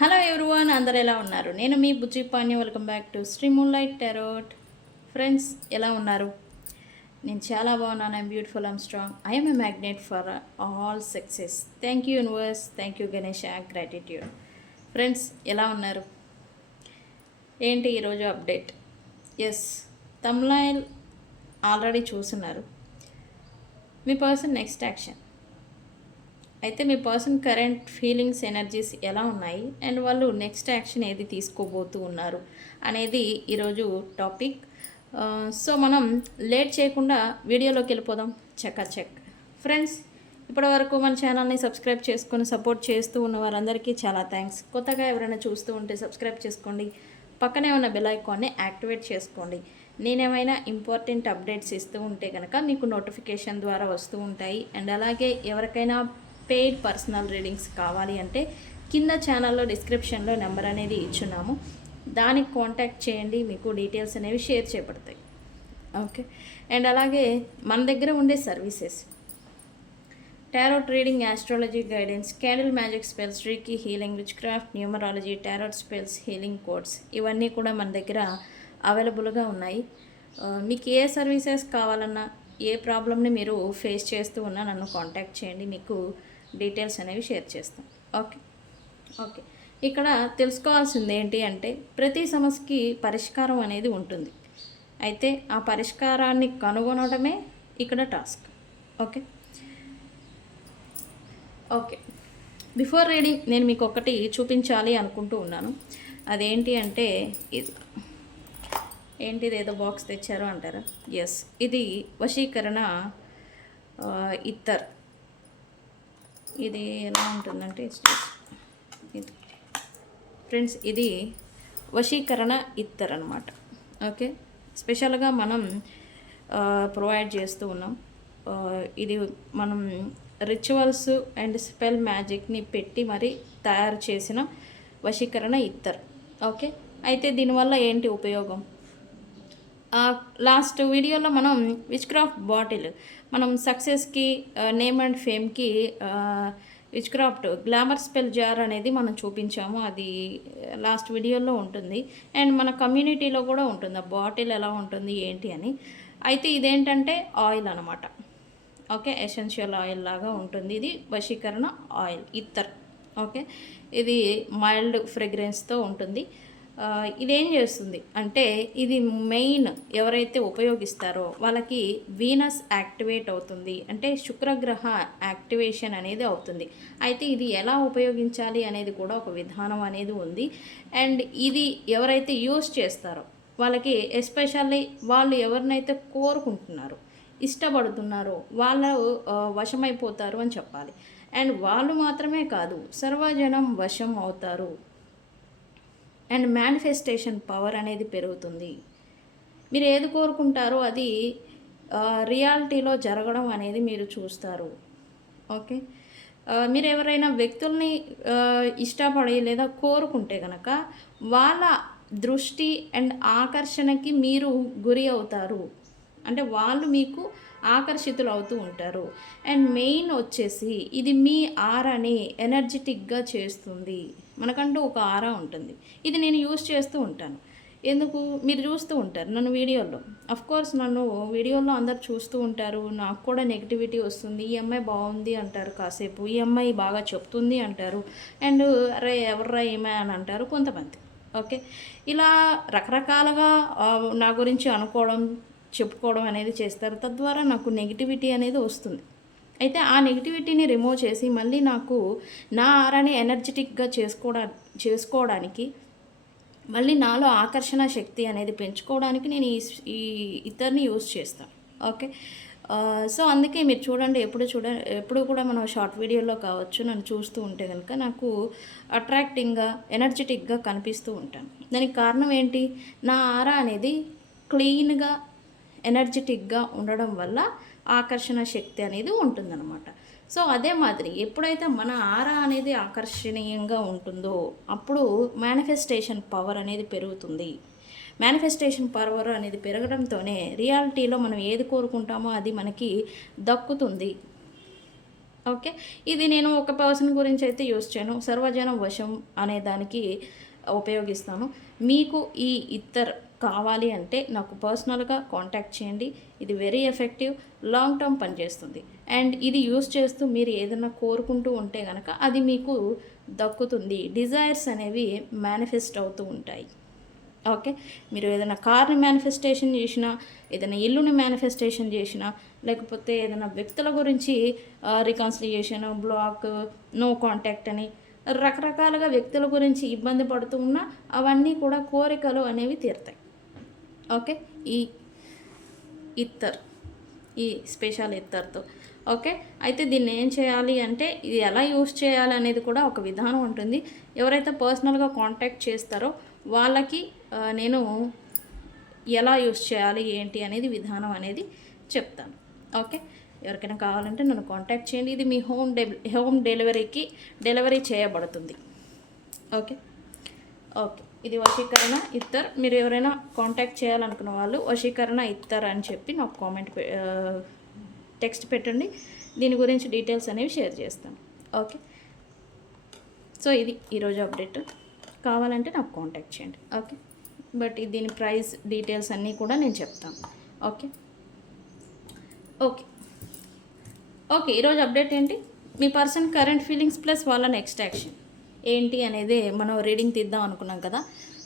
Hello everyone, అందరు ఎలా ఉన్నారు? నేను మీ Bujji Panya. Welcome back to Shri Moonlight Tarot. Friends, ఎలా ఉన్నారు? నేను చాలా బాగున్నాను. I'm beautiful, I'm strong, I'm a magnet for all success. Thank you universe, thank you Ganesh, gratitude. Friends, ఎలా ఉన్నారు? ఏంటి ఈరోజు అప్డేట్? ఎస్, తమ్లైల్ ఆల్రెడీ చూస్తున్నారు. మీ పర్సన్ నెక్స్ట్ యాక్షన్ అయితే మీ పర్సన్ కరెంట్ ఫీలింగ్స్, ఎనర్జీస్ ఎలా ఉన్నాయి అండ్ వాళ్ళు నెక్స్ట్ యాక్షన్ ఏది తీసుకోబోతూ ఉన్నారు అనేది ఈరోజు టాపిక్. సో మనం లేట్ చేయకుండా వీడియోలోకి వెళ్ళిపోదాం. చెక్ ఫ్రెండ్స్, ఇప్పటివరకు మన ఛానల్ని సబ్స్క్రైబ్ చేసుకొని సపోర్ట్ చేస్తూ ఉన్న వారందరికీ చాలా థ్యాంక్స్. కొత్తగా ఎవరైనా చూస్తూ ఉంటే సబ్స్క్రైబ్ చేసుకోండి, పక్కనే ఉన్న బెల్ ఐకాన్ని యాక్టివేట్ చేసుకోండి. నేనేమైనా ఇంపార్టెంట్ అప్డేట్స్ ఇస్తూ ఉంటే కనుక మీకు నోటిఫికేషన్ ద్వారా వస్తూ ఉంటాయి. అండ్ అలాగే ఎవరికైనా పెయిడ్ పర్సనల్ రీడింగ్స్ కావాలి అంటే కింద ఛానల్లో డిస్క్రిప్షన్లో నెంబర్ అనేది ఇచ్చున్నాము, దానికి కాంటాక్ట్ చేయండి, మీకు డీటెయిల్స్ అనేవి షేర్ చేయబడతాయి. ఓకే. అండ్ అలాగే మన దగ్గర ఉండే services tarot reading, astrology guidance, candle magic spells, reiki healing, which craft, numerology, tarot spells, healing codes, ఇవన్నీ కూడా మన దగ్గర అవైలబుల్గా ఉన్నాయి. మీకు ఏ సర్వీసెస్ కావాలన్నా, ఏ ప్రాబ్లమ్ని మీరు ఫేస్ చేస్తూ ఉన్నా నన్ను కాంటాక్ట్ చేయండి, మీకు డీటెయిల్స్ అనేవి షేర్ చేస్తాం. ఓకే. ఇక్కడ తెలుసుకోవాల్సింది ఏంటి అంటే ప్రతి సమస్యకి పరిష్కారం అనేది ఉంటుంది. అయితే ఆ పరిష్కారాన్ని కనుగొనడమే ఇక్కడ టాస్క్. ఓకే. బిఫోర్ రీడింగ్ నేను మీకు ఒకటి చూపించాలి అనుకుంటూ ఉన్నాను. అదేంటి అంటే ఏంటిది, ఏదో బాక్స్ తెచ్చారు అంటారా? ఎస్, ఇది వశీకరణ ఇత్తర్. ఇది ఎలా ఉంటుందంటే ఇది ఫ్రెండ్స్, ఇది వశీకరణ ఇత్తర్ అనమాట. ఓకే, స్పెషల్గా మనం ప్రొవైడ్ చేస్తూ ఉన్నాం. ఇది మనం రిచువల్స్ అండ్ స్పెల్ మ్యాజిక్ని పెట్టి మరి తయారు చేసిన వశీకరణ ఇత్తర్. ఓకే, అయితే దీనివల్ల ఏంటి ఉపయోగం? లాస్ట్ వీడియోలో మనం విచ్ క్రాఫ్ట్ బాటిల్, మనం సక్సెస్కి, నేమ్ అండ్ ఫేమ్కి witchcraft glamour spell jar అనేది మనం చూపించాము. అది లాస్ట్ వీడియోలో ఉంటుంది అండ్ మన కమ్యూనిటీలో కూడా ఉంటుంది ఆ బాటిల్ ఎలా ఉంటుంది ఏంటి అని. అయితే ఇదేంటంటే ఆయిల్ అనమాట. ఓకే, ఎసెన్షియల్ ఆయిల్ లాగా ఉంటుంది. ఇది వశీకరణ ఆయిల్ ఇత్తర్. ఓకే, ఇది మైల్డ్ ఫ్రేగ్రెన్స్తో ఉంటుంది. ఇదేం చేస్తుంది అంటే ఇది మెయిన్ ఎవరైతే ఉపయోగిస్తారో వాళ్ళకి వీనస్ యాక్టివేట్ అవుతుంది, అంటే శుక్రగ్రహ యాక్టివేషన్ అనేది అవుతుంది. అయితే ఇది ఎలా ఉపయోగించాలి అనేది కూడా ఒక విధానం అనేది ఉంది. అండ్ ఇది ఎవరైతే యూస్ చేస్తారో వాళ్ళకి, ఎస్పెషల్లీ వాళ్ళు ఎవరినైతే కోరుకుంటున్నారో, ఇష్టపడుతున్నారో వాళ్ళు వశమైపోతారు అని చెప్పాలి. అండ్ వాళ్ళు మాత్రమే కాదు, సర్వజనం వశం అవుతారు. అండ్ మేనిఫెస్టేషన్ పవర్ అనేది పెరుగుతుంది. మీరు ఏది కోరుకుంటారో అది రియాలిటీలో జరగడం అనేది మీరు చూస్తారు. ఓకే, మీరు ఎవరైనా వ్యక్తుల్ని ఇష్టపడి లేదా కోరుకుంటే కనుక వాళ్ళ దృష్టి అండ్ ఆకర్షణకి మీరు గురి అవుతారు, అంటే వాళ్ళు మీకు ఆకర్షితులు అవుతూ ఉంటారు. అండ్ మెయిన్ వచ్చేసి ఇది మీ ఆరాని ఎనర్జెటిక్గా చేస్తుంది. మనకంటూ ఒక ఆరా ఉంటుంది, ఇది నేను యూజ్ చేస్తూ ఉంటాను. ఎందుకు, మీరు చూస్తూ ఉంటారు నన్ను వీడియోలో. కోర్స్ నన్ను వీడియోలో అందరు చూస్తూ ఉంటారు, నాకు కూడా నెగిటివిటీ వస్తుంది. ఈ అమ్మాయి బాగుంది అంటారు కాసేపు, ఈ అమ్మాయి బాగా చెప్తుంది అంటారు, అండ్ అరే ఎవర్రా ఏమే అని అంటారు కొంతమంది. ఓకే, ఇలా రకరకాలుగా నా గురించి అనుకోవడం, చెప్పుకోవడం అనేది చేస్తారు. తద్వారా నాకు నెగిటివిటీ అనేది వస్తుంది. అయితే ఆ నెగిటివిటీని రిమూవ్ చేసి మళ్ళీ నాకు నా ఆరాని ఎనర్జెటిక్గా చేసుకోవడానికి, మళ్ళీ నాలో ఆకర్షణ శక్తి అనేది పెంచుకోవడానికి నేను ఈ ఇతరుని యూజ్ చేస్తాను. ఓకే, సో అందుకే మీరు చూడండి, ఎప్పుడు కూడా మనం షార్ట్ వీడియోలో కావచ్చు నన్ను చూస్తూ ఉంటే కనుక నాకు అట్రాక్టింగ్గా, ఎనర్జెటిక్గా కనిపిస్తూ ఉంటాను. దానికి కారణం ఏంటి, నా ఆరా అనేది క్లీన్గా, ఎనర్జెటిక్గా ఉండడం వల్ల ఆకర్షణ శక్తి అనేది ఉంటుందన్నమాట. సో అదే మాదిరి ఎప్పుడైతే మన ఆరా అనేది ఆకర్షణీయంగా ఉంటుందో అప్పుడు మేనిఫెస్టేషన్ పవర్ అనేది పెరుగుతుంది. మేనిఫెస్టేషన్ పవర్ అనేది పెరగడంతోనే రియాలిటీలో మనం ఏది కోరుకుంటామో అది మనకి దక్కుతుంది. ఓకే. ఇది నేను ఒక పర్సన్ గురించి అయితే యూజ్ చేయను. సర్వజనం వశం అనే దానికి ఉపయోగిస్తాను. మీకు ఈ ఇత్తర్ కావాలి అంటే నాకు పర్సనల్‌గా కాంటాక్ట్ చేయండి. ఇది వెరీ ఎఫెక్టివ్, లాంగ్ టర్మ్ పనిచేస్తుంది. అండ్ ఇది యూజ్ చేస్తూ మీరు ఏదైనా కోరుకుంటూ ఉంటే గనక అది మీకు దక్కుతుంది. డిజైర్స్ అనేవి మేనిఫెస్ట్ అవుతూ ఉంటాయి. ఓకే. మీరు ఏదైనా కార్‌ని మేనిఫెస్టేషన్ చేసినా, ఏదైనా ఇల్లుని మేనిఫెస్టేషన్ చేసినా, లేకపోతే ఏదైనా వ్యక్తుల గురించి రికన్సిలియేషన్, బ్లాక్, నో కాంటాక్ట్ అని రకరకాలుగా వ్యక్తుల గురించి ఇబ్బంది పడుతూ ఉన్నా అవన్నీ కూడా కోరికలు అనేవి తీరుతాయి. ఓకే. ఈ ఇత్తర్, ఈ స్పెషల్ ఇత్తర్‌తో. ఓకే. అయితే దీన్ని ఏం చేయాలి అంటే ఇది ఎలా యూజ్ చేయాలి అనేది కూడా ఒక విధానం ఉంటుంది. ఎవరైతే పర్సనల్‌గా కాంటాక్ట్ చేస్తారో వాళ్ళకి నేను ఎలా యూజ్ చేయాలి ఏంటి అనేది విధానం అనేది చెప్తాను. ఓకే. ఎవరికైనా కావాలంటే నన్ను కాంటాక్ట్ చేయండి. ఇది మీ హోమ్ డెలివరీ చేయబడుతుంది. ఓకే. ఓకే. ఇది వశీకరణ ఇత్తర్. మీరు ఎవరైనా కాంటాక్ట్ చేయాలనుకున్న వాళ్ళు వశీకరణ ఇత్తర్ అని చెప్పి నాకు టెక్స్ట్ పెట్టండి. దీని గురించి డీటెయిల్స్ అనేవి షేర్ చేస్తాను. ఓకే. సో ఇది ఈరోజు అప్డేట్. కావాలంటే నాకు కాంటాక్ట్ చేయండి. ఓకే. బట్ దీని ప్రైస్ డీటెయిల్స్ అన్నీ కూడా నేను చెప్తాను. ఓకే. ఓకే. ఓకే. ఈరోజు అప్డేట్ ఏంటి? మీ పర్సన్ కరెంట్ ఫీలింగ్స్ ప్లస్ వాళ్ళ నెక్స్ట్ యాక్షన్ ఏంటి అనేది మనం రీడింగ్ తీద్దాం అనుకున్నాం కదా.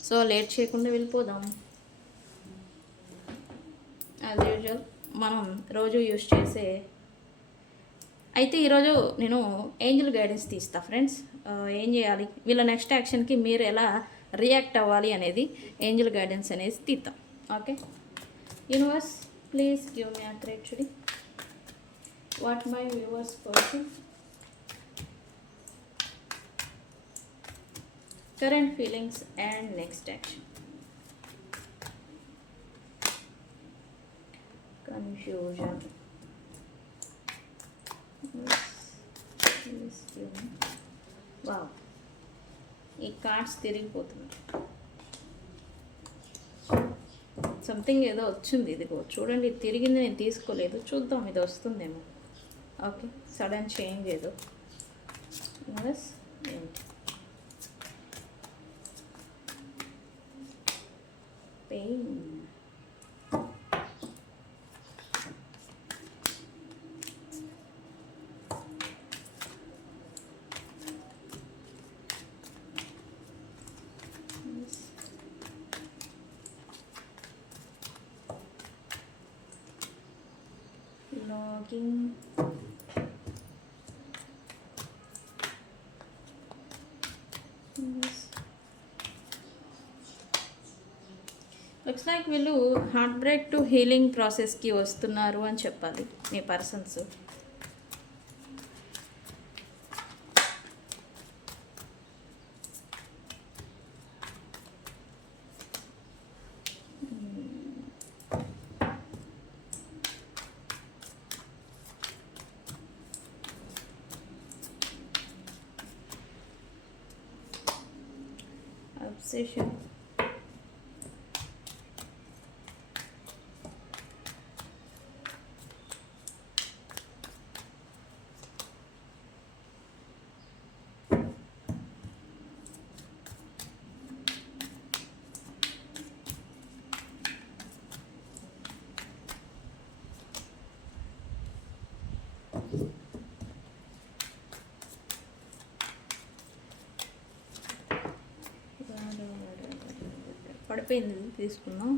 సో లేట్ చేయకుండా వెళ్ళిపోదాం. యాజ్ యూజువల్ మనం రోజు యూజ్ చేసే అయితే ఈరోజు నేను ఏంజల్ గైడెన్స్ తీస్తా ఫ్రెండ్స్. ఏం చేయాలి, వీళ్ళ నెక్స్ట్ యాక్షన్కి మీరు ఎలా రియాక్ట్ అవ్వాలి అనేది ఏంజల్ గైడెన్స్ అనేది తీద్దాం. Okay. Universe please give me actually what my viewers person current feelings and next action. Confusion. Wow, ఈ కార్డ్స్ తిరిగిపోతున్నాయి. సంథింగ్ ఏదో వచ్చింది. ఇదిగో చూడండి, తిరిగింది, నేను తీసుకోలేదు. చూద్దాం ఇది వస్తుందేమో. ఓకే. సడన్ చేంజ్ ఏదో. ఎస్ ఏంటి pain. Logging. లుక్స్ లైక్ వీళ్ళు హార్ట్ బ్రేక్ టు హీలింగ్ ప్రాసెస్కి వస్తున్నారు అని చెప్పాలి మీ పర్సన్స్. అబ్సెషన్. పడిపోయింది, తీసుకున్నాం.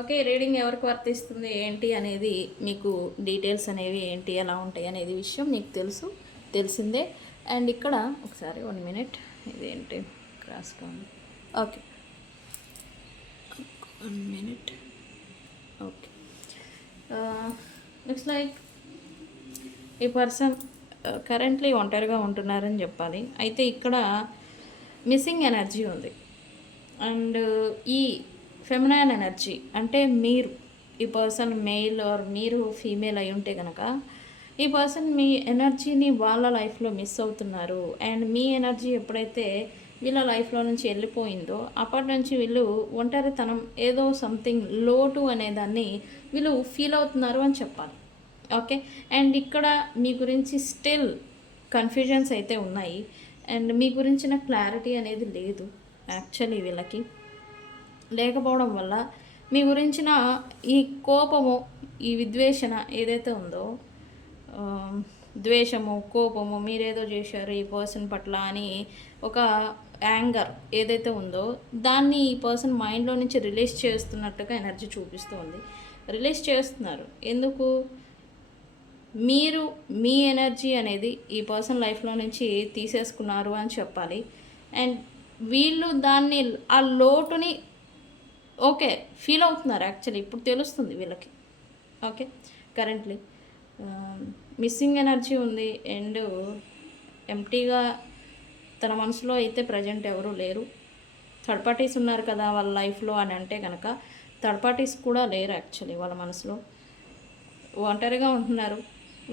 ఓకే. రీడింగ్ ఎవరికి వర్తిస్తుంది ఏంటి అనేది మీకు డీటెయిల్స్ అనేవి ఏంటి ఎలా ఉంటాయి అనేది విషయం మీకు తెలిసిందే. అండ్ ఇక్కడ ఒకసారి 1 మినిట్, ఇదేంటి క్రాస్ కావాలి. Okay, 1 minute. Okay. Looks like ఈ పర్సన్ కరెంట్లీ ఒంటరిగా ఉంటున్నారని చెప్పాలి. అయితే ఇక్కడ మిస్సింగ్ ఎనర్జీ ఉంది. అండ్ ఈ ఫెమినైన్ ఎనర్జీ అంటే మీరు, ఈ పర్సన్ మెయిల్ ఆర్ మీరు ఫీమేల్ అయి ఉంటే కనుక ఈ పర్సన్ మీ ఎనర్జీని వాళ్ళ లైఫ్లో మిస్ అవుతున్నారు. అండ్ మీ ఎనర్జీ ఎప్పుడైతే వీళ్ళ లైఫ్లో నుంచి వెళ్ళిపోయిందో అప్పటి నుంచి వీళ్ళు ఒంటరితనం, ఏదో సంథింగ్ లోటు అనేదాన్ని వీళ్ళు ఫీల్ అవుతున్నారు అని చెప్పాలి. ఓకే. అండ్ ఇక్కడ మీ గురించి స్టిల్ కన్ఫ్యూజన్స్ అయితే ఉన్నాయి. అండ్ మీ గురించిన క్లారిటీ అనేది లేదు యాక్చువల్లీ వీళ్ళకి. లేకపోవడం వల్ల మీ గురించిన ఈ కోపము, ఈ విద్వేషణ ఏదైతే ఉందో, ద్వేషము, కోపము, మీరేదో చేశారు ఈ పర్సన్ పట్ల అని ఒక యాంగర్ ఏదైతే ఉందో దాన్ని ఈ పర్సన్ మైండ్లో నుంచి రిలీజ్ చేస్తున్నట్టుగా ఎనర్జీ చూపిస్తుంది. రిలీజ్ చేస్తున్నారు ఎందుకు? మీరు మీ ఎనర్జీ అనేది ఈ పర్సన్ లైఫ్లో నుంచి తీసేసుకున్నారు అని చెప్పాలి. అండ్ వీళ్ళు దాన్ని, ఆ లోటుని ఓకే ఫీల్ అవుతున్నారు యాక్చువల్లీ. ఇప్పుడు తెలుస్తుంది వీళ్ళకి. ఓకే. కరెంట్లీ మిస్సింగ్ ఎనర్జీ ఉంది. అండ్ ఎంటీగా తన మనసులో అయితే ప్రజెంట్ ఎవరూ లేరు. థర్డ్ పార్టీస్ ఉన్నారు కదా వాళ్ళ లైఫ్లో అని అంటే కనుక థర్డ్ పార్టీస్ కూడా లేరు యాక్చువల్లీ వాళ్ళ మనసులో. ఒంటరిగా ఉంటున్నారు,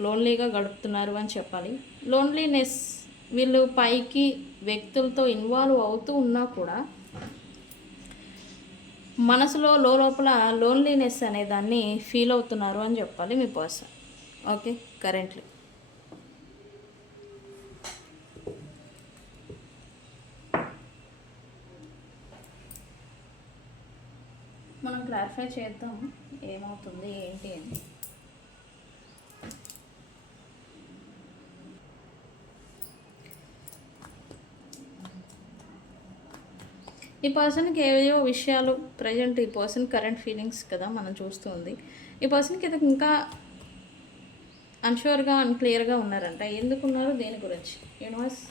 లోన్లీగా గడుపుతున్నారు అని చెప్పాలి. లోన్లీనెస్, వీళ్ళు పైకి వ్యక్తులతో ఇన్వాల్వ్ అవుతూ ఉన్నా కూడా మనసులో లోపల లోన్లీనెస్ అనే దాన్ని ఫీల్ అవుతున్నారు అని చెప్పాలి మీ పర్సన్. ఓకే. కరెంట్లీ మనం క్లారిఫై చేద్దాం ఏమవుతుంది ఏంటి అని. ఈ పర్సన్కి ఏవో విషయాలు ప్రజెంట్, ఈ పర్సన్ కరెంట్ ఫీలింగ్స్ కదా మనం చూస్తుంది. ఈ పర్సన్కి ఇది ఇంకా అన్షూర్గా, అన్క్లియర్గా ఉన్నారంట. ఎందుకున్నారు, దేని గురించి? Universe,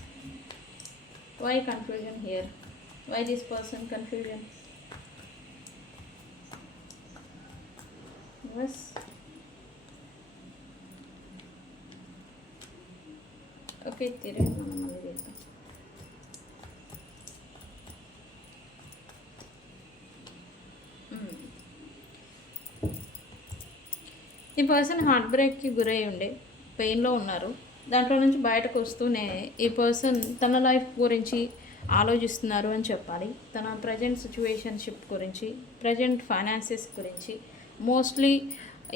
why confusion here? Why this person confusion? Universe, okay తిరిగి మనం మళ్ళీ చేద్దాం. ఈ పర్సన్ హార్ట్ బ్రేక్కి గురై ఉండే పెయిన్లో ఉన్నారు. దాంట్లో నుంచి బయటకు వస్తూనే ఈ పర్సన్ తన లైఫ్ గురించి ఆలోచిస్తున్నారు అని చెప్పాలి. తన ప్రజెంట్ సిచ్యువేషన్షిప్ గురించి, ప్రజెంట్ ఫైనాన్సెస్ గురించి, మోస్ట్లీ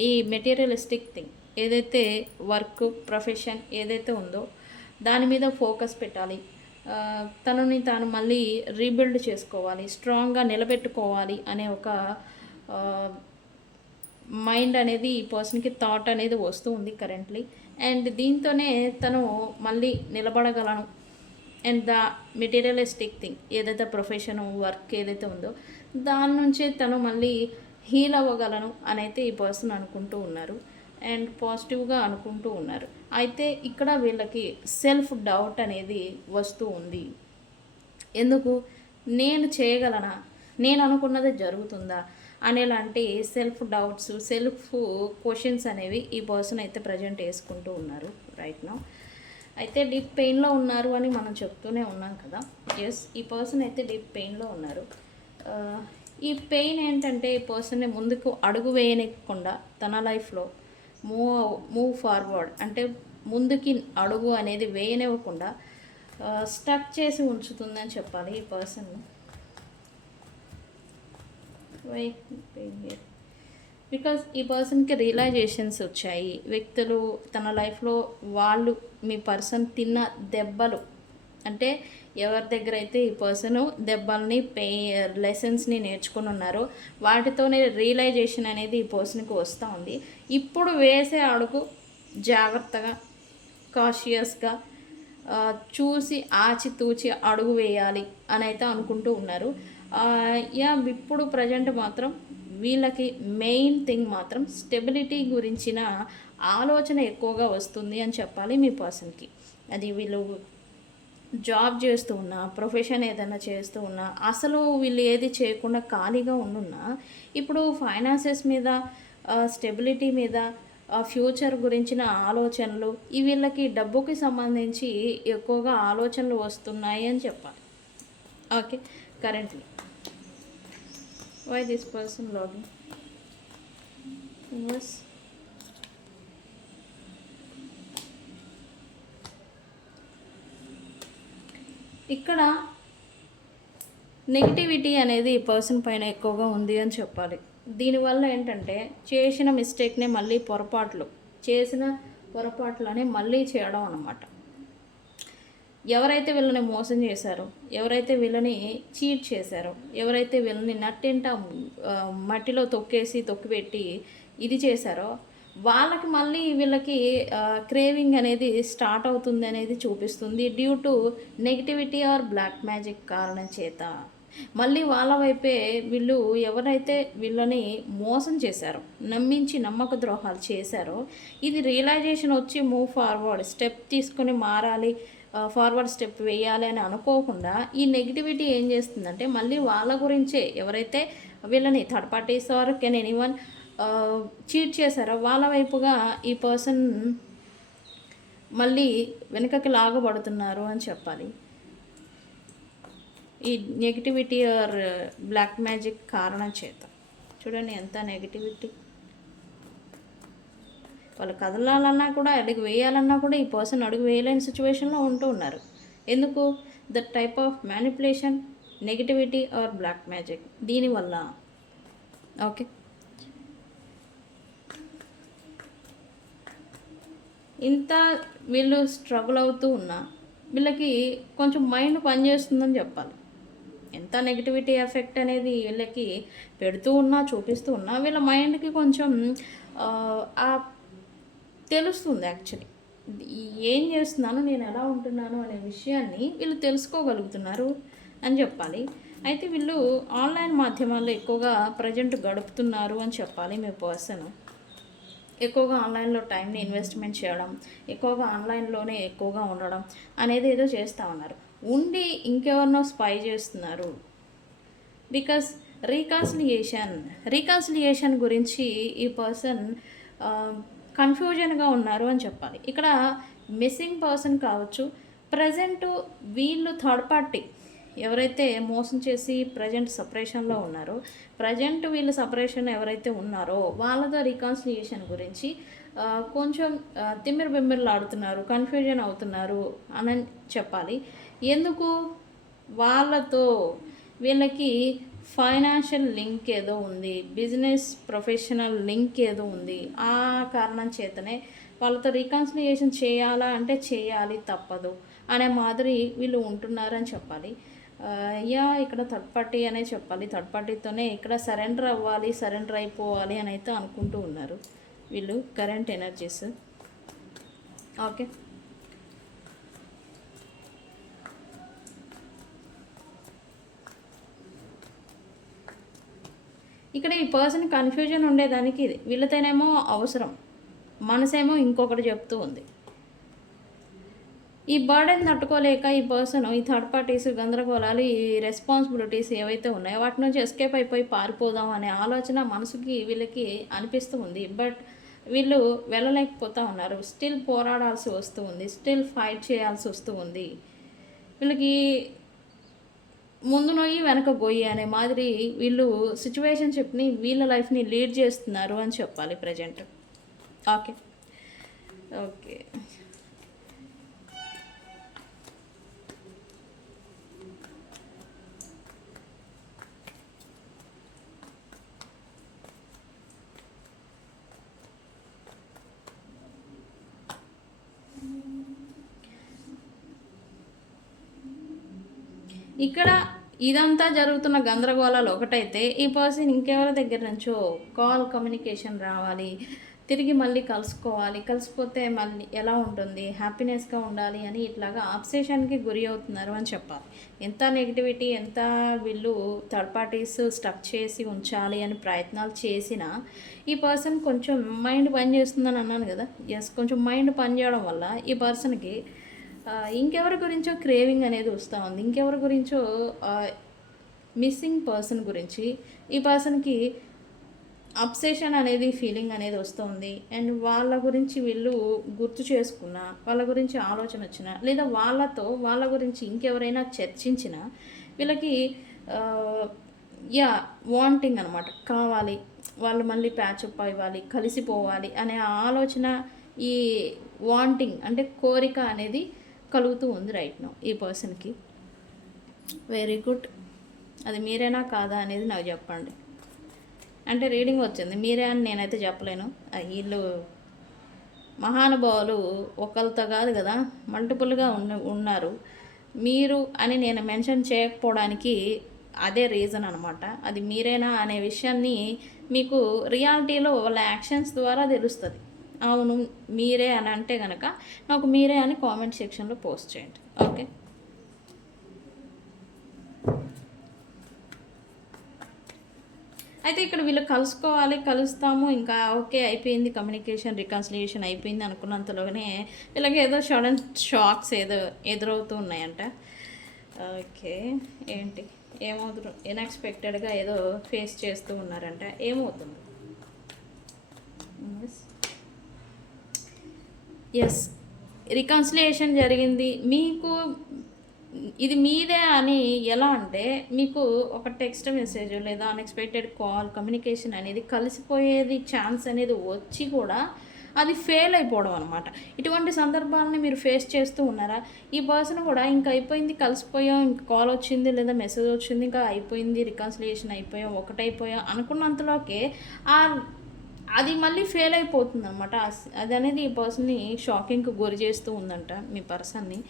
ఈ మెటీరియలిస్టిక్ థింగ్ ఏదైతే వర్క్, ప్రొఫెషన్ ఏదైతే ఉందో దాని మీద ఫోకస్ పెట్టాలి. తనని తాను మళ్ళీ రీబిల్డ్ చేసుకోవాలి, స్ట్రాంగ్గా నిలబెట్టుకోవాలి అనే ఒక మైండ్ అనేది ఈ పర్సన్కి థాట్ అనేది వస్తూ ఉంది కరెంట్లీ. అండ్ దీంతోనే తను మళ్ళీ నిలబడగలను. అండ్ ద మెటీరియలిస్టిక్ థింగ్ ఏదైతే ప్రొఫెషన్, వర్క్ ఏదైతే ఉందో దాని నుంచే తను మళ్ళీ హీల్ అవ్వగలను అని అయితే ఈ పర్సన్ అనుకుంటూ ఉన్నారు. అండ్ పాజిటివ్గా అనుకుంటూ ఉన్నారు. అయితే ఇక్కడ వీళ్ళకి సెల్ఫ్ డౌట్ అనేది వస్తూ ఉంది. ఎందుకు? నేను చేయగలనా, నేను అనుకున్నది జరుగుతుందా అనేలాంటి సెల్ఫ్ డౌట్స్, సెల్ఫ్ క్వశ్చన్స్ అనేవి ఈ పర్సన్ అయితే ప్రజెంట్ వేసుకుంటూ ఉన్నారు రైట్ నౌ. అయితే డీప్ పెయిన్లో ఉన్నారు అని మనం చెప్తూనే ఉన్నాం కదా. ఎస్, ఈ పర్సన్ అయితే డీప్ పెయిన్లో ఉన్నారు. ఈ పెయిన్ ఏంటంటే ఈ పర్సన్ని ముందుకు అడుగు వేయనివ్వకుండా తన లైఫ్లో మూవ్ ఫార్వర్డ్ అంటే ముందుకి అడుగు అనేది వేయనివ్వకుండా స్టక్ చేసి ఉంచుతుందని చెప్పాలి ఈ పర్సన్. వై బికాజ్ ఈ పర్సన్కి రియలైజేషన్స్ వచ్చాయి. వ్యక్తులు తన లైఫ్లో వాళ్ళు, మీ పర్సన్ తిన్న దెబ్బలు అంటే ఎవరి దగ్గర అయితే ఈ పర్సను దెబ్బల్ని లెసన్స్ని నేర్చుకుని ఉన్నారో వాటితోనే రియలైజేషన్ అనేది ఈ పర్సన్కి వస్తూ ఉంది. ఇప్పుడు వేసే అడుగు జాగ్రత్తగా, కాషియస్గా చూసి ఆచితూచి అడుగు వేయాలి అని అయితే అనుకుంటూ ఉన్నారు. ఇప్పుడు ప్రజెంట్ మాత్రం వీళ్ళకి మెయిన్ థింగ్ మాత్రం స్టెబిలిటీ గురించిన ఆలోచన ఎక్కువగా వస్తుంది అని చెప్పాలి మీ పర్సన్కి. అది వీళ్ళు జాబ్ చేస్తూ ఉన్నా, ప్రొఫెషన్ ఏదైనా చేస్తూ ఉన్నా, అసలు వీళ్ళు ఏది చేయకుండా ఖాళీగా ఉండున్నా ఇప్పుడు ఫైనాన్సెస్ మీద, స్టెబిలిటీ మీద ఫ్యూచర్ గురించిన ఆలోచనలు వీళ్ళకి డబ్బుకి సంబంధించి ఎక్కువగా ఆలోచనలు వస్తున్నాయి అని చెప్పాలి. Okay, currently why this person logging universe. ఇక్కడ నెగిటివిటీ అనేది ఈ పర్సన్ పైన ఎక్కువగా ఉంది అని చెప్పాలి. దీనివల్ల ఏంటంటే చేసిన మిస్టేక్నే మళ్ళీ చేసిన పొరపాట్లనే మళ్ళీ చేయడం అన్నమాట. ఎవరైతే వీళ్ళని మోసం చేశారో, ఎవరైతే వీళ్ళని చీట్ చేశారో, ఎవరైతే వీళ్ళని నట్టింట మట్టిలో తొక్కిపెట్టి ఇది చేశారో వాళ్ళకి మళ్ళీ వీళ్ళకి క్రేవింగ్ అనేది స్టార్ట్ అవుతుంది అనేది చూపిస్తుంది. Due to negativity or black magic కారణం చేత మళ్ళీ వాళ్ళ వైపే వీళ్ళు ఎవరైతే వీళ్ళని మోసం చేశారో, నమ్మించి నమ్మక ద్రోహాలు చేశారో, ఇది రియలైజేషన్ వచ్చి మూవ్ ఫార్వర్డ్ స్టెప్ తీసుకొని మారాలి, ఫార్వర్డ్ స్టెప్ వేయాలి అని అనుకోకుండా ఈ నెగిటివిటీ ఏం చేస్తుందంటే మళ్ళీ వాళ్ళ గురించే ఎవరైతే వీళ్ళని third parties are can anyone cheat చేశారో వాళ్ళ వైపుగా ఈ పర్సన్ మళ్ళీ వెనుకకి లాగబడుతున్నారు అని చెప్పాలి. ఈ నెగిటివిటీ ఆర్ బ్లాక్ మ్యాజిక్ కారణం చేత చూడండి ఎంత నెగిటివిటీ. వాళ్ళు కదలాలన్నా కూడా అడుగు వేయాలన్నా కూడా ఈ పర్సన్ అడుగు వేయలేని సిచ్యువేషన్లో ఉంటూ ఉన్నారు. ఎందుకు? The type of manipulation, negativity or black magic దీనివల్ల. ఓకే, ఇంత వీళ్ళు స్ట్రగుల్ అవుతూ ఉన్నా వీళ్ళకి కొంచెం మైండ్ పనిచేస్తుందని చెప్పాలి. ఎంత నెగిటివిటీ ఎఫెక్ట్ అనేది వీళ్ళకి పెడుతూ ఉన్నా చూపిస్తూ ఉన్నా వీళ్ళ మైండ్కి కొంచెం తెలుస్తుంది. యాక్చువల్లీ ఏం చేస్తున్నాను, నేను ఎలా ఉంటున్నాను అనే విషయాన్ని వీళ్ళు తెలుసుకోగలుగుతున్నారు అని చెప్పాలి. అయితే వీళ్ళు ఆన్లైన్ మాధ్యమాల్లో ఎక్కువగా ప్రజెంట్ గడుపుతున్నారు అని చెప్పాలి. మీ పర్సన్ ఎక్కువగా ఆన్లైన్లో టైంని ఇన్వెస్ట్మెంట్ చేయడం, ఎక్కువగా ఆన్లైన్లోనే ఎక్కువగా ఉండడం అనేది ఏదో చేస్తూ ఉన్నారు. ఉండి ఇంకెవరినో స్పై చేస్తున్నారు. బికాస్ రీకాన్సిలియేషన్ గురించి ఈ పర్సన్ కన్ఫ్యూజన్గా ఉన్నారు అని చెప్పాలి. ఇక్కడ మిస్సింగ్ పర్సన్ కావచ్చు, ప్రజెంట్ వీళ్ళు థర్డ్ పార్టీ ఎవరైతే మోసం చేసి ప్రజెంట్ సపరేషన్లో ఉన్నారో, ప్రజెంట్ వీళ్ళు సపరేషన్ ఎవరైతే ఉన్నారో వాళ్ళతో రీకాన్సిలియేషన్ గురించి కొంచెం తిమ్మిరి బిమ్మిర్లాడుతున్నారు, కన్ఫ్యూజన్ అవుతున్నారు అని చెప్పాలి. ఎందుకు? వాళ్ళతో వీళ్ళకి ఫైనాన్షియల్ లింక్ ఏదో ఉంది, బిజినెస్ ప్రొఫెషనల్ లింక్ ఏదో ఉంది. ఆ కారణం చేతనే వాళ్ళతో రీకాన్సిలియేషన్ చేయాలా అంటే చేయాలి, తప్పదు అనే మాదిరి వీళ్ళు ఉంటున్నారని చెప్పాలి. ఇక్కడ థర్డ్ పార్టీ అనే చెప్పాలి. థర్డ్ పార్టీతోనే ఇక్కడ సరెండర్ అవ్వాలి, సరెండర్ అయిపోవాలి అని అయితే అనుకుంటూ ఉన్నారు వీళ్ళు కరెంట్ ఎనర్జీస్. ఓకే, ఇక్కడ ఈ పర్సన్ కన్ఫ్యూజన్ ఉండేదానికి వీళ్ళతోనేమో అవసరం, మనసేమో ఇంకొకటి చెప్తూ ఉంది. ఈ బర్డెన్ తట్టుకోలేక ఈ పర్సన్ ఈ థర్డ్ పార్టీస్ గందరగోళాలు, ఈ రెస్పాన్సిబిలిటీస్ ఏవైతే ఉన్నాయో వాటి నుంచి ఎస్కేప్ అయిపోయి పారిపోదాం అనే ఆలోచన మనసుకి వీళ్ళకి అనిపిస్తూ ఉంది. బట్ వీళ్ళు వెళ్ళలేకపోతూ ఉన్నారు. స్టిల్ పోరాడాల్సి వస్తూ ఉంది, స్టిల్ ఫైట్ చేయాల్సి వస్తూ ఉంది. వీళ్ళకి ముందు నొయ్యి వెనక గొయ్యి అనే మాదిరి వీళ్ళు సిచ్యువేషన్షిప్ని వీళ్ళ లైఫ్ని లీడ్ చేస్తున్నారు అని చెప్పాలి ప్రజెంట్. ఓకే ఓకే ఇక్కడ ఇదంతా జరుగుతున్న గందరగోళాలు ఒకటైతే ఈ పర్సన్ ఇంకెవరి దగ్గర నుంచో కాల్ కమ్యూనికేషన్ రావాలి, తిరిగి మళ్ళీ కలుసుకోవాలి, కలిసిపోతే మళ్ళీ ఎలా ఉంటుంది, హ్యాపీనెస్గా ఉండాలి అని ఇట్లాగా అబ్సెషన్కి గురి అవుతున్నారు అని చెప్పాలి. ఎంత నెగిటివిటీ, ఎంత వీళ్ళు థర్డ్ పార్టీస్ స్టక్ చేసి ఉంచాలి అని ప్రయత్నాలు చేసినా ఈ పర్సన్ కొంచెం మైండ్ పని చేస్తుందని అన్నాను కదా. కొంచెం మైండ్ పని చేయడం వల్ల ఈ పర్సన్కి ఇంకెవరి గురించో క్రేవింగ్ అనేది వస్తూ ఉంది. ఇంకెవరి గురించో మిస్సింగ్ పర్సన్ గురించి ఈ పర్సన్కి అబ్సెషన్ అనేది ఫీలింగ్ అనేది వస్తుంది. అండ్ వాళ్ళ గురించి వీళ్ళు గుర్తు చేసుకున్నా, వాళ్ళ గురించి ఆలోచన వచ్చినా, లేదా వాళ్ళ గురించి ఇంకెవరైనా చర్చించినా వీళ్ళకి వాంటింగ్ అనమాట, కావాలి, వాళ్ళు మళ్ళీ ప్యాచప్ అవ్వాలి, కలిసిపోవాలి అనే ఆలోచన, ఈ వాంటింగ్ అంటే కోరిక అనేది కలుగుతూ ఉంది రైట్ నౌ ఈ పర్సన్కి. Very good. అది మీరేనా కాదా అనేది నాకు చెప్పండి. అంటే రీడింగ్ వచ్చింది, మీరే అని నేనైతే చెప్పలేను. వీళ్ళు మహానుభావులు ఒకరితో కాదు కదా, మల్టిపుల్గా ఉన్నారు. మీరు అని నేను మెన్షన్ చేయకపోవడానికి అదే రీజన్ అనమాట. అది మీరేనా అనే విషయాన్ని మీకు రియాలిటీలో వాళ్ళ యాక్షన్స్ ద్వారా తెలుస్తుంది. అవును మీరే అని అంటే కనుక నాకు మీరే అని కామెంట్ సెక్షన్లో పోస్ట్ చేయండి. ఓకే, అయితే ఇక్కడ వీళ్ళు కలుస్తాము, ఇంకా ఓకే అయిపోయింది, కమ్యూనికేషన్ రికన్సిలియేషన్ అయిపోయింది అనుకున్నంతలోనే వీళ్ళకి ఏదో సడన్ షాక్స్ ఏదో ఎదురవుతూ ఉన్నాయంట. ఓకే, ఏంటి ఏమవుతుంది, అన్ఎక్స్పెక్టెడ్గా ఏదో ఫేస్ చేస్తూ ఉన్నారంట. ఏమవుతుంది? ఎస్, రికన్సిలియేషన్ జరిగింది. మీకు ఇది మీదే అని ఎలా అంటే, మీకు ఒక టెక్స్ట్ మెసేజ్ లేదా అన్ఎక్స్పెక్టెడ్ కాల్ కమ్యూనికేషన్ అనేది కలిసిపోయేది ఛాన్స్ అనేది వచ్చి కూడా అది ఫెయిల్ అయిపోవడం అనమాట. ఇటువంటి సందర్భాలని మీరు ఫేస్ చేస్తూ ఉన్నారా? ఈ పర్సన్ కూడా ఇంకా అయిపోయింది, కలిసిపోయాం, ఇంకా కాల్ వచ్చింది లేదా మెసేజ్ వచ్చింది, ఇంకా అయిపోయింది, రికన్సిలియేషన్ అయిపోయాం, ఒకటైపోయాం అనుకున్నంతలోకే అది మళ్ళీ ఫెయిల్ అయిపోతుంది అనమాట. అది అనేది ఈ పర్సన్ని షాకింగ్కి గురి చేస్తూ ఉందంట మీ పర్సన్ని.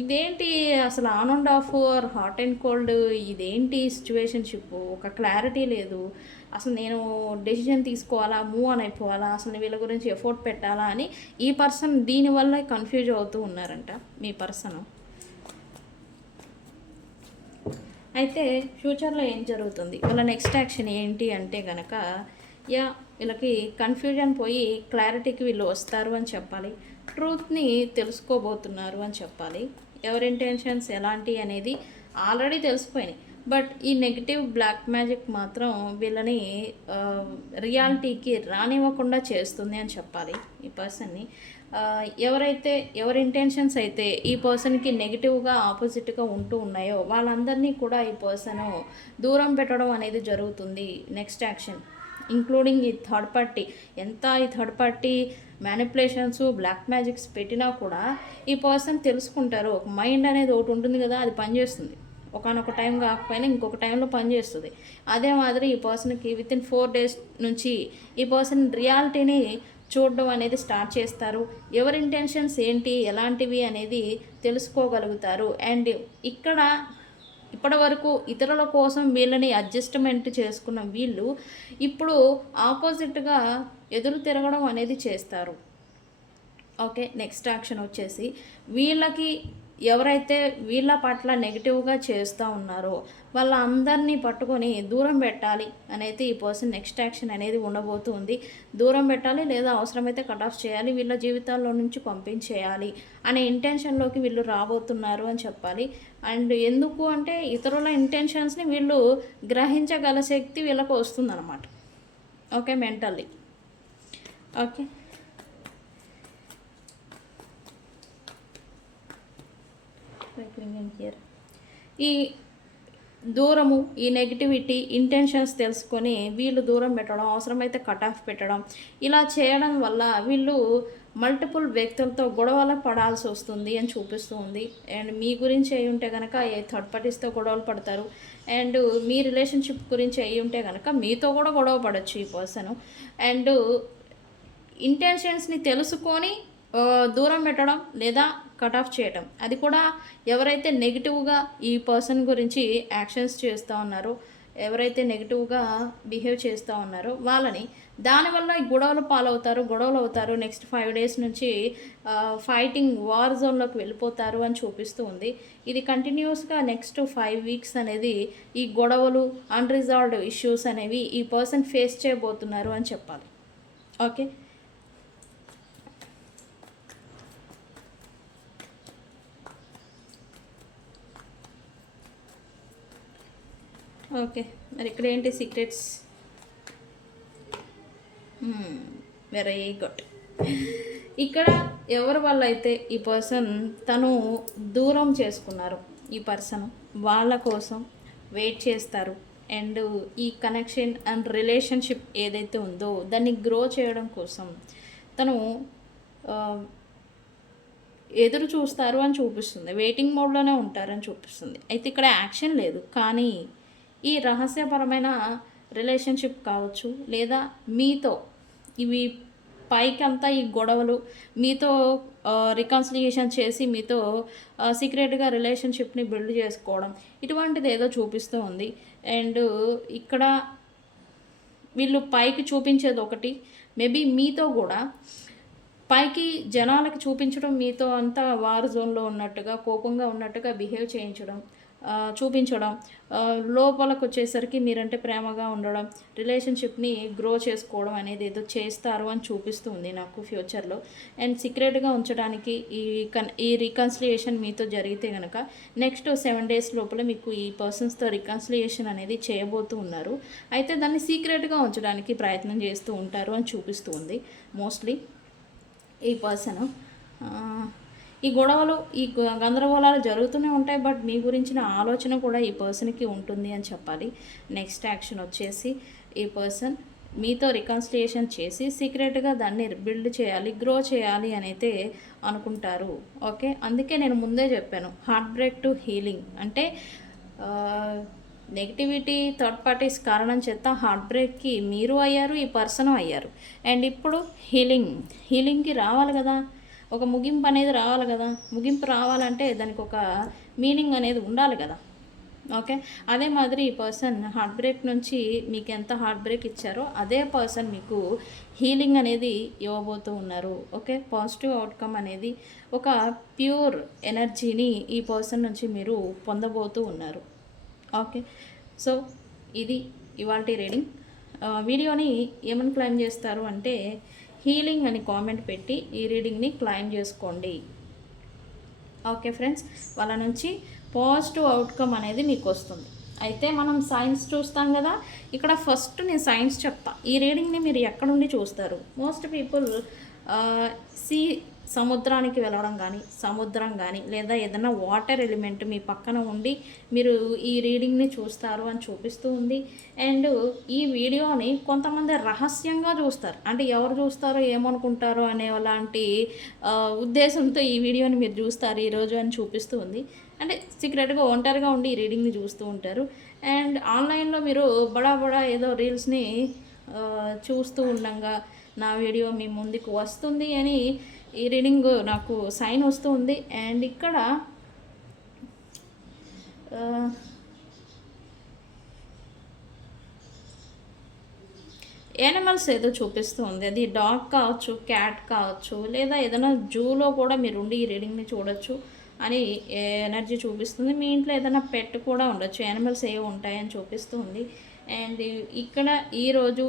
ఇదేంటి అసలు on and of or hot and cold, ఇదేంటి సిచ్యువేషన్షిప్, ఒక క్లారిటీ లేదు. అసలు నేను డెసిషన్ తీసుకోవాలా, మూవ్ అని అయిపోవాలా, అసలు వీళ్ళ గురించి ఎఫోర్ట్ పెట్టాలా అని ఈ పర్సన్ దీనివల్ల కన్ఫ్యూజ్ అవుతూ ఉన్నారంట మీ పర్సన్. అయితే ఫ్యూచర్లో ఏం జరుగుతుంది, వాళ్ళ నెక్స్ట్ యాక్షన్ ఏంటి అంటే కనుక వీళ్ళకి కన్ఫ్యూజన్ పోయి క్లారిటీకి వీళ్ళు వస్తారు అని చెప్పాలి. ట్రూత్ని తెలుసుకోబోతున్నారు అని చెప్పాలి. ఎవరి ఇంటెన్షన్స్ ఎలాంటి అనేది ఆల్రెడీ తెలిసిపోయినాయి. బట్ ఈ నెగిటివ్ బ్లాక్ మ్యాజిక్ మాత్రం వీళ్ళని రియాలిటీకి రానివ్వకుండా చేస్తుంది అని చెప్పాలి ఈ పర్సన్ని. ఎవరి ఇంటెన్షన్స్ అయితే ఈ పర్సన్కి నెగిటివ్గా ఆపోజిట్గా ఉంటూ ఉన్నాయో వాళ్ళందరినీ కూడా ఈ పర్సన్ దూరం పెట్టడం అనేది జరుగుతుంది. నెక్స్ట్ యాక్షన్ ఇంక్లూడింగ్ ఈ థర్డ్ పార్టీ. ఈ third party manipulations black magics పెట్టినా కూడా ఈ పర్సన్ తెలుసుకుంటారు. ఒక మైండ్ అనేది ఒకటి ఉంటుంది కదా, అది పనిచేస్తుంది. ఒకనొక టైం కాకపోయినా ఇంకొక టైంలో పనిచేస్తుంది. అదే మాదిరి ఈ పర్సన్కి వితిన్ 4 days నుంచి ఈ పర్సన్ రియాలిటీని చూడడం అనేది స్టార్ట్ చేస్తారు. ఎవరి ఇంటెన్షన్స్ ఏంటి ఎలాంటివి అనేది తెలుసుకోగలుగుతారు. అండ్ ఇప్పటి వరకు ఇతరుల కోసం వీళ్ళని అడ్జస్ట్మెంట్ చేసుకున్న వీళ్ళు ఇప్పుడు ఆపోజిట్గా ఎదురు తిరగడం అనేది చేస్తారు. ఓకే, నెక్స్ట్ యాక్షన్ వచ్చేసి వీళ్ళకి ఎవరైతే వీళ్ళ పట్ల నెగిటివ్గా చేస్తూ ఉన్నారో వాళ్ళందరినీ పట్టుకొని దూరం పెట్టాలి అనేది ఈ పర్సన్ నెక్స్ట్ యాక్షన్ అనేది ఉండబోతుంది. దూరం పెట్టాలి లేదా అవసరమైతే కట్ ఆఫ్ చేయాలి, వీళ్ళ జీవితాల్లో నుంచి పంపించేయాలి అనే ఇంటెన్షన్లోకి వీళ్ళు రాబోతున్నారు అని చెప్పాలి. అండ్ ఎందుకు అంటే ఇతరుల ఇంటెన్షన్స్ని వీళ్ళు గ్రహించగల శక్తి వీళ్ళకు వస్తుందన్నమాట. Okay, mentally. ఓకే, ఈ దూరము, ఈ నెగిటివిటీ ఇంటెన్షన్స్ తెలుసుకొని వీళ్ళు దూరం పెట్టడం, అవసరమైతే కట్ ఆఫ్ పెట్టడం, ఇలా చేయడం వల్ల వీళ్ళు మల్టిపుల్ వ్యక్తులతో గొడవలు పడాల్సి వస్తుంది అని చూపిస్తూ ఉంది. అండ్ మీ గురించి అయి ఉంటే కనుక ఏ థర్డ్ పార్టీస్తో గొడవలు పడతారు. అండ్ మీ రిలేషన్షిప్ గురించి అయి ఉంటే కనుక మీతో కూడా గొడవ పడవచ్చు ఈ పర్సన్. అండ్ ఇంటెన్షన్స్ని తెలుసుకొని దూరం పెట్టడం లేదా కట్ ఆఫ్ చేయడం, అది కూడా ఎవరైతే నెగిటివ్గా ఈ పర్సన్ గురించి యాక్షన్స్ చేస్తూ ఉన్నారో, ఎవరైతే నెగిటివ్గా బిహేవ్ చేస్తూ ఉన్నారో వాళ్ళని, దానివల్ల ఈ గొడవలు అవుతారు. నెక్స్ట్ 5 days నుంచి ఫైటింగ్ వార్ జోన్లోకి వెళ్ళిపోతారు అని చూపిస్తూ ఉంది. ఇది కంటిన్యూస్గా నెక్స్ట్ 5 weeks అనేది ఈ గొడవలు, అన్రిజాల్వ్డ్ ఇష్యూస్ అనేవి ఈ పర్సన్ ఫేస్ చేయబోతున్నారు అని చెప్పాలి. ఓకే, ఓకే, మరి ఇక్కడ ఏంటి సీక్రెట్స్? Very good. ఇక్కడ ఎవరి వల్ల అయితే ఈ పర్సన్ తను దూరం చేసుకున్నారు, ఈ పర్సన్ వాళ్ళ కోసం వెయిట్ చేస్తారు. అండ్ ఈ కనెక్షన్ అండ్ రిలేషన్షిప్ ఏదైతే ఉందో దాన్ని గ్రో చేయడం కోసం తను ఎదురు చూస్తారు అని చూపిస్తుంది, వెయిటింగ్ మోడ్లోనే ఉంటారని చూపిస్తుంది. అయితే ఇక్కడ యాక్షన్ లేదు, కానీ ఈ రహస్యపరమైన రిలేషన్షిప్ కావచ్చు, లేదా మీతో ఇవి పైకంతా ఈ గొడవలు మీతో రికన్సిలియేషన్ చేసి మీతో సీక్రెట్గా రిలేషన్షిప్ని బిల్డ్ చేసుకోవడం ఇటువంటిది ఏదో చూపిస్తూ ఉంది. అండ్ ఇక్కడ వీళ్ళు పైకి చూపించేది ఒకటి, మేబీ మీతో కూడా పైకి జనాలకి చూపించడం మీతో అంతా వార్ జోన్లో ఉన్నట్టుగా, కోపంగా ఉన్నట్టుగా బిహేవ్ చేయించడం, చూపించడం, లోపలకు వచ్చేసరికి మీరంటే ప్రేమగా ఉండడం, రిలేషన్షిప్ని గ్రో చేసుకోవడం అనేది ఏదో చేస్తారు అని చూపిస్తుంది నాకు ఫ్యూచర్లో. అండ్ సీక్రెట్గా ఉంచడానికి ఈ రికన్సిలియేషన్ మీతో జరిగితే కనుక నెక్స్ట్ 7 days లోపల మీకు ఈ పర్సన్స్తో రికన్సిలియేషన్ అనేది చేయబోతూ ఉన్నారు. అయితే దాన్ని సీక్రెట్గా ఉంచడానికి ప్రయత్నం చేస్తూ ఉంటారు అని చూపిస్తూ ఉంది మోస్ట్లీ ఈ పర్సన్. ఈ గొడవలు ఈ గందరగోళాలు జరుగుతూనే ఉంటాయి, బట్ మీ గురించిన ఆలోచన కూడా ఈ పర్సన్కి ఉంటుంది అని చెప్పాలి. నెక్స్ట్ యాక్షన్ వచ్చేసి ఈ పర్సన్ మీతో రికన్సిలియేషన్ చేసి సీక్రెట్గా దాన్ని బిల్డ్ చేయాలి, గ్రో చేయాలి అని అయితే అనుకుంటారు. ఓకే, అందుకే నేను ముందే చెప్పాను, హార్ట్ బ్రేక్ టు హీలింగ్ అంటే నెగిటివిటీ థర్డ్ పార్టీస్ కారణం చేత హార్ట్ బ్రేక్కి మీరు అయ్యారు, ఈ పర్సన్ అయ్యారు. అండ్ ఇప్పుడు హీలింగ్కి రావాలి కదా, ఒక ముగింపు అనేది రావాలి కదా. ముగింపు రావాలంటే దానికి ఒక మీనింగ్ అనేది ఉండాలి కదా. ఓకే, అదే మాదిరి ఈ పర్సన్ హార్ట్ బ్రేక్ నుంచి మీకు ఎంత హార్ట్ బ్రేక్ ఇచ్చారో అదే పర్సన్ మీకు హీలింగ్ అనేది ఇవ్వబోతూ ఉన్నారు. ఓకే, పాజిటివ్ అవుట్కమ్ అనేది ఒక ప్యూర్ ఎనర్జీని ఈ పర్సన్ నుంచి మీరు పొందబోతూ ఉన్నారు. ఓకే, సో ఇది ఇవాల్టి రీడింగ్. వీడియోని ఏమని క్లైమ్ చేస్తారు అంటే హీలింగ్ అని కామెంట్ పెట్టి ఈ రీడింగ్ని క్లైమ్ చేసుకోండి. ఓకే ఫ్రెండ్స్, వాళ్ళ నుంచి పాజిటివ్ అవుట్కమ్ అనేది మీకు వస్తుంది. అయితే మనం సైన్స్ చూస్తాం కదా, ఇక్కడ ఫస్ట్ నేను సైన్స్ చెప్తా. ఈ రీడింగ్ని మీరు ఎక్కడ నుండి చూస్తారు? మోస్ట్ పీపుల్ సముద్రానికి వెళ్ళడం కానీ, సముద్రం కానీ, లేదా ఏదైనా వాటర్ ఎలిమెంట్ మీ పక్కన ఉండి మీరు ఈ రీడింగ్ని చూస్తారు అని చూపిస్తూ ఉంది. అండ్ ఈ వీడియోని కొంతమంది రహస్యంగా చూస్తారు, అంటే ఎవరు చూస్తారో ఏమనుకుంటారో అనే అలాంటి ఉద్దేశంతో ఈ వీడియోని మీరు చూస్తారు ఈరోజు అని చూపిస్తూ ఉంది. అంటే సీక్రెట్గా ఒంటరిగా ఉండి ఈ రీడింగ్ని చూస్తూ ఉంటారు. అండ్ ఆన్లైన్లో మీరు బడా ఏదో రీల్స్ని చూస్తూ ఉండగా నా వీడియో మీ ముందుకు వస్తుంది అని ఈ రీడింగ్ నాకు సైన్ వస్తూ ఉంది. అండ్ ఇక్కడ యానిమల్స్ ఏదో చూపిస్తూ ఉంది. అది డాగ్ కావచ్చు, క్యాట్ కావచ్చు, లేదా ఏదైనా జూలో కూడా మీరు ఉండి ఈ రీడింగ్ని చూడొచ్చు అని ఎనర్జీ చూపిస్తుంది. మీ ఇంట్లో ఏదైనా పెట్ కూడా ఉండొచ్చు, యానిమల్స్ ఏవో ఉంటాయని చూపిస్తూ ఉంది. అండ్ ఇక్కడ ఈరోజు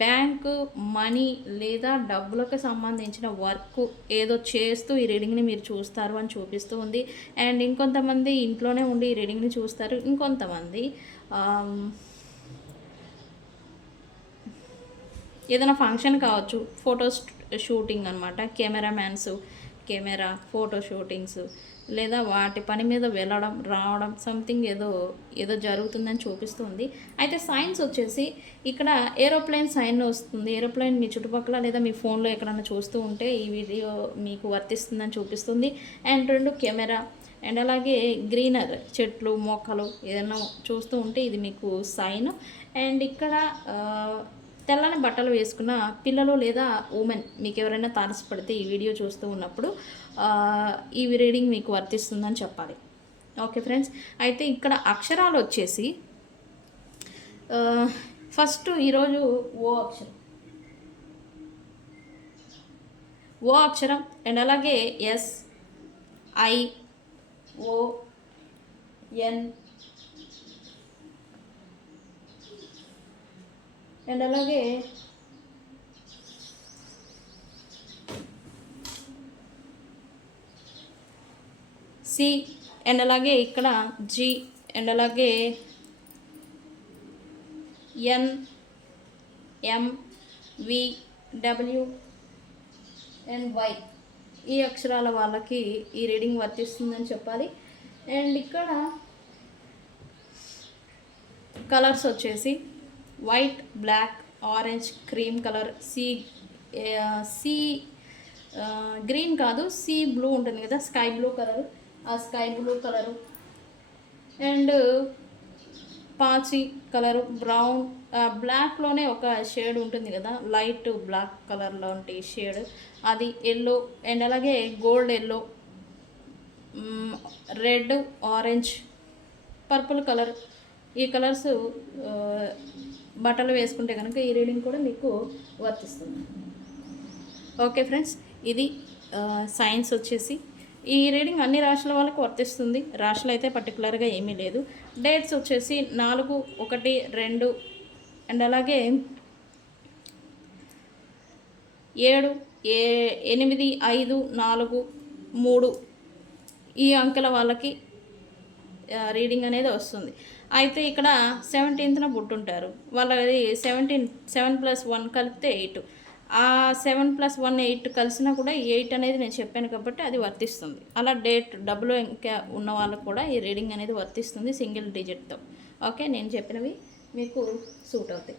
బ్యాంకు మనీ లేదా డబ్బులకు సంబంధించిన వర్క్ ఏదో చేస్తూ ఈ రీడింగ్ని మీరు చూస్తారు అని చూపిస్తూ ఉంది. అండ్ ఇంకొంతమంది ఇంట్లోనే ఉండి ఈ రీడింగ్ని చూస్తారు, ఇంకొంతమంది ఏదైనా ఫంక్షన్ కావచ్చు, ఫొటోస్ షూటింగ్ అనమాట, కెమెరా ఫోటో షూటింగ్స్, లేదా వాటి పని మీద వెళ్ళడం రావడం సంథింగ్ ఏదో జరుగుతుందని చూపిస్తుంది. అయితే సైన్స్ వచ్చేసి ఇక్కడ ఏరోప్లేన్ సైన్ వస్తుంది. ఏరోప్లేన్ మీ చుట్టుపక్కల లేదా మీ ఫోన్లో ఎక్కడైనా చూస్తూ ఉంటే ఈ వీడియో మీకు వర్తిస్తుందని చూపిస్తుంది. అండ్ 2 కెమెరా, అండ్ అలాగే గ్రీనర్ చెట్లు మొక్కలు ఏదైనా చూస్తూ ఉంటే ఇది మీకు సైన్. అండ్ ఇక్కడ తెల్లని బట్టలు వేసుకున్న పిల్లలు లేదా ఉమెన్ మీకు ఎవరైనా తారసపడితే ఈ వీడియో చూస్తూ ఉన్నప్పుడు ఈ రీడింగ్ మీకు వర్తిస్తుందని చెప్పాలి. ఓకే ఫ్రెండ్స్, అయితే ఇక్కడ అక్షరాలు వచ్చేసి ఫస్ట్ ఈరోజు ఓ అక్షరం అండ్ అలాగే SION అండ్ అలాగే C అండ్ అలాగే ఇక్కడ G అండ్ అలాగే NM V, W and Y ఈ అక్షరాల వాళ్ళకి ఈ రీడింగ్ వర్తిస్తుందని చెప్పాలి. అండ్ ఇక్కడ కలర్స్ వచ్చేసి white, black, orange, cream colour, sea green కాదు, సీ బ్లూ ఉంటుంది కదా, స్కై బ్లూ కలర్, ఆ స్కై బ్లూ కలరు అండ్ పాచి కలరు, బ్రౌన్, బ్లాక్లోనే ఒక షేడ్ ఉంటుంది కదా, లైట్ బ్లాక్ కలర్ లాంటి షేడ్, అది ఎల్లో అండ్ అలాగే gold yellow, red, orange, purple colour, ఈ కలర్స్ బట్టలు వేసుకుంటే కనుక ఈ రీడింగ్ కూడా మీకు వర్తిస్తుంది. ఓకే ఫ్రెండ్స్, ఇది సైన్స్ వచ్చేసి ఈ రీడింగ్ అన్ని రాశుల వాళ్ళకు వర్తిస్తుంది. రాశులు అయితే పర్టికులర్గా ఏమీ లేదు. డేట్స్ వచ్చేసి 4, 1, 2 అండ్ అలాగే 7, 8, 5, 4, 3 ఈ అంకెల వాళ్ళకి రీడింగ్ అనేది వస్తుంది. అయితే ఇక్కడ 17న పుట్టుంటారు, వాళ్ళది 7+1 కలిపితే 8, ఆ 7+1 8 కలిసినా కూడా 8 అనేది నేను చెప్పాను కాబట్టి అది వర్తిస్తుంది. అలా డేట్ డబుల్ ఇంకా ఉన్న వాళ్ళకు కూడా ఈ రీడింగ్ అనేది వర్తిస్తుంది సింగిల్ డిజిట్తో. ఓకే, నేను చెప్పినవి మీకు సూట్ అవుతాయి.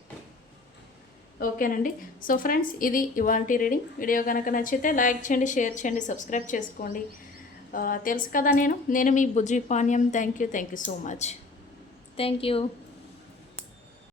ఓకేనండి. సో ఫ్రెండ్స్, ఇది ఇవాల్టి రీడింగ్. వీడియో కనుక నచ్చితే లైక్ చేయండి, షేర్ చేయండి, సబ్స్క్రైబ్ చేసుకోండి. తెలుసు కదా నేను మీ Bujji Panyam. Thank you so much. Thank you.